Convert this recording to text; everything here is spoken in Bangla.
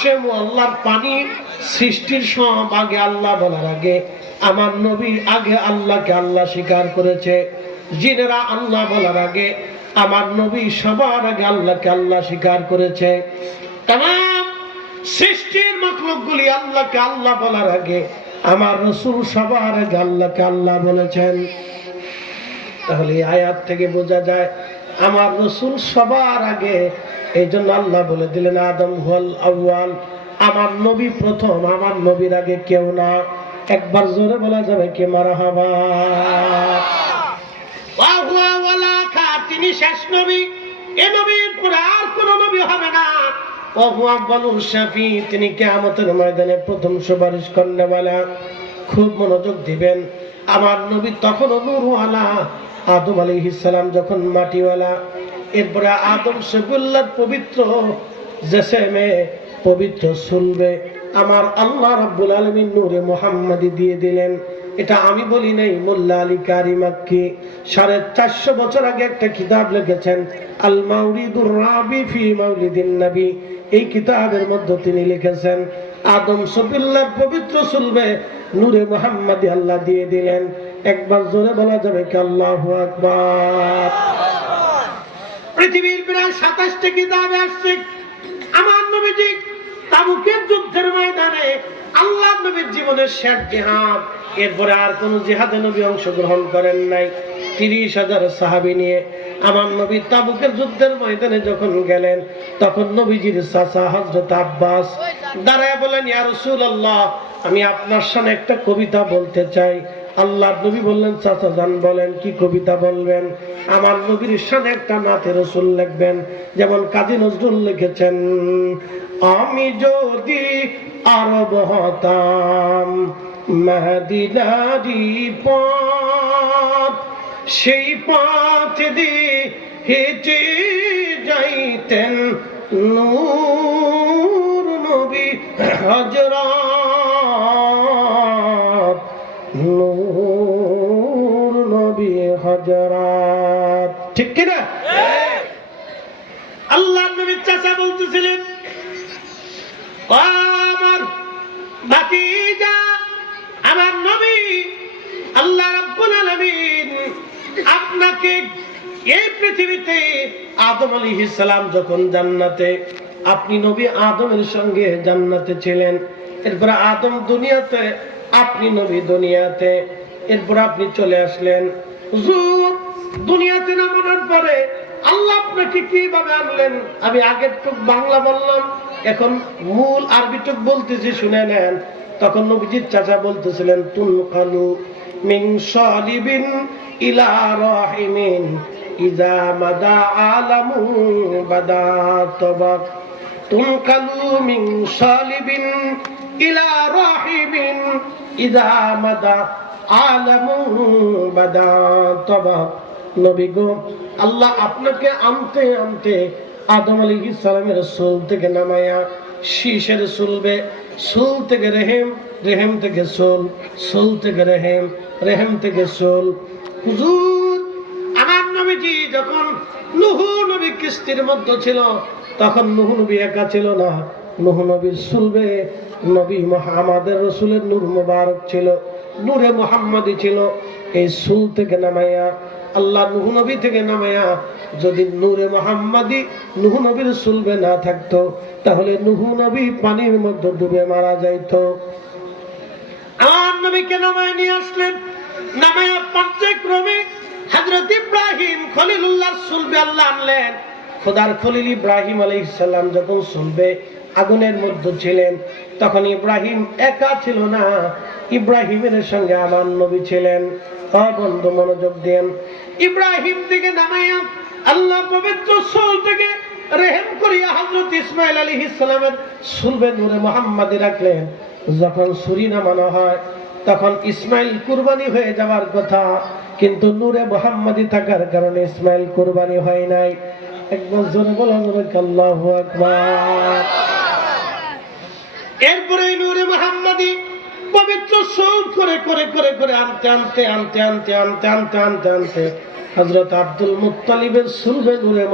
আরশে মুআল্লার পানি সৃষ্টির সব আগে আল্লাহ বলার আগে আমার নবী আগে আল্লাহকে আল্লাহ স্বীকার করেছে। জিনেরা আল্লাহ বলার আগে আমার নবী সবার আগে আল্লাহকে আল্লাহ স্বীকার করেছে। তামাম সৃষ্টির মাখলুকগুলি আল্লাহকে আল্লাহ বলার আগে আমার রাসূল সবার আগে আল্লাহকে আল্লাহ বলেছেন। তাহলে এই আয়াত থেকে বোঝা যায় আমার রাসূল সবার আগে। এই জন্য আল্লাহ বলে দিলেন আদম হুয়াল আউয়াল, আমার নবী প্রথম, আমার নবীর আগে কেউ না। একবার জোরে বলা যাবে কি মারহাবা। ওয়া হুয়া ওয়ালা খা, তিনি শেষ নবী, এই নবীর পরে আর কোন নবী হবে না। ওয়া হুয়া আউয়ালুশ শাফি, তিনি কিয়ামতের ময়দানে প্রথম সুপারিশ করনেওয়ালা। খুব মনোযোগ দিবেন, আমার নবী তখনও নূরওয়ালা, আদম আলাইহিস সালাম যখন মাটিওয়ালা। এরপরে আদম সফিউল্লাহ পবিত্র জেসেমে পবিত্র সুলবে আমার আল্লাহ রাব্বুল আলামিন নূরে মুহাম্মাদি দিয়ে দিলেন। এটা আমি বলি নাই, মোল্লা আলী কারি মাক্কি 450 বছর আগে একটা কিতাব লিখেছেন আল মাউরিদুর রাবি ফি মাউলিদিন নবী। এই কিতাবের মধ্যে তিনি লিখেছেন আদম সফিউল্লাহ পবিত্র সুলবে নূরে মুহাম্মাদি আল্লাহ দিয়ে দিলেন। একবার জোরে বলা যাবে কি আল্লাহু আকবার। পৃথিবীর প্রায় 27টা কিতাবে আসছে আমার নবীজি তাবুকের যুদ্ধের ময়দানে আল্লাহর নবীর জীবনের শেষ জিহাদ, এরপরে আর কোন জিহাদে নবী অংশগ্রহণ করেন নাই। 30,000 সাহাবী নিয়ে আমার নবী তাবুকের যুদ্ধের ময়দানে যখন গেলেন, তখন নবীজির চাচা হযরত আব্বাস দাঁড়ায় বলেন, ইয়া রাসূলুল্লাহ, আমি আপনার সামনে একটা কবিতা বলতে চাই। আল্লাহর নবী বললেন, চাচা যান বলেন, কি কবিতা বলবেন? আমার নবীর শানে একটা নাতে রাসূল লিখবেন, যেমন কাজী নজরুল লিখেছেন, আমি যদি আরব হতাম মদিনারি পথ, সেই পথ দিয়ে হেঁটে যাইতেন নূর নবী হযরত, নূর নবী হযরত। ঠিক কি না? আল্লাহর নবীর চাচা বলতেছিলেন, আমার ভাতিজা, আমার নবী, আল্লাহ রাব্বুল আলামিন আপনাকে এই পৃথিবীতে আদম আলাইহিস সালাম যখন জান্নাতে, আপনি নবী আদমের সঙ্গে জান্নাতে ছিলেন। এরপর আদম দুনিয়াতে, আপনি নবী দুনিয়াতে। এরপর আপনি চলে আসলেন। হুজুর দুনিয়াতে নামানোর পরে আল্লাহ আপনাকে কিভাবে আনলেন? আমি আগের টুক বাংলা বললাম, এখন মূল আরবি টুক বলতেছি, শুনে নেন। তখন নবীজির চাচা বলতেছিলেন, তুনকালু মিন সালিবিন ইলা রাহিমিন ইজা মাদা আলামু বাদা তাবাক, তুনকালু মিন সালিবিন ইলা রাহিমিন ইজা মাদা আলামু বাদা তাবাক। নবী গো, আল্লাহ আপনাকে আনতে আনতে আদম আলাইহিস সালামের চুল থেকে নামায়া শীষের চুলবে, চুল থেকে রেহেম, রেহেম থেকে চুল, চুল থেকে রেহেম, রেহেম থেকে চুল। হুজুর আমার নবীজি যখন নূহ নবী কিস্তির মধ্যে ছিল, তখন নূহ নবী একা ছিল না, নূহ নবীর চুলবে নবী মুহাম্মদের রাসূলের নূর মুবারক ছিল, নূরে মুহাম্মাদি ছিল। এই চুল থেকে নামাইয়া আল্লাহ নূহ নবী থেকে নামাইয়া, যদি নূরে মুহাম্মাদি নূহ নবীর চুলবে না থাকতো, তাহলে নূহ নবী পানির মধ্যে ডুবে মারা যাইতো। আমার নবীকে নামায় নিয়ে আসলেন, নামায়া পর্যায়ক্রমে হযরত ইব্রাহিম খলিলুল্লাহর চুলবে আল্লাহ আনলেন। খোদার খলিল ইব্রাহিম আলাইহিস সালাম যখন চুলবে আগুনের মধ্যে ছিলেন, তখন ইব্রাহিম একা ছিল না, ইব্রাহিমের সঙ্গে আমার নবী ছিলেন। বন্ধু মনোযোগ দেন, ইব্রাহিম থেকে নামাইয়া আল্লাহ পবিত্র চুল থেকে রেহেম করিয়া হযরত ইসমাঈল আলাইহিস সালামের চুলবে নূরে মুহাম্মাদি রাখলেন। যখন ছুরি নামানো হয়, তখন ইসমাঈল কুরবানি হয়ে যাওয়ার কথা, কিন্তু নূরে মুহাম্মাদি থাকার কারণে ইসমাঈল কুরবানি হয় নাই। একবার জোরে বলা যাবে আল্লাহু আকবার। এরপরে নূরে মুহাম্মাদি পবিত্র চুল করে করে করে করে আনতে আনতে আনতে আনতে আনতে আনতে আনতে আনতে হযরত আব্দুল মুত্তালিবের চুলবে নূরে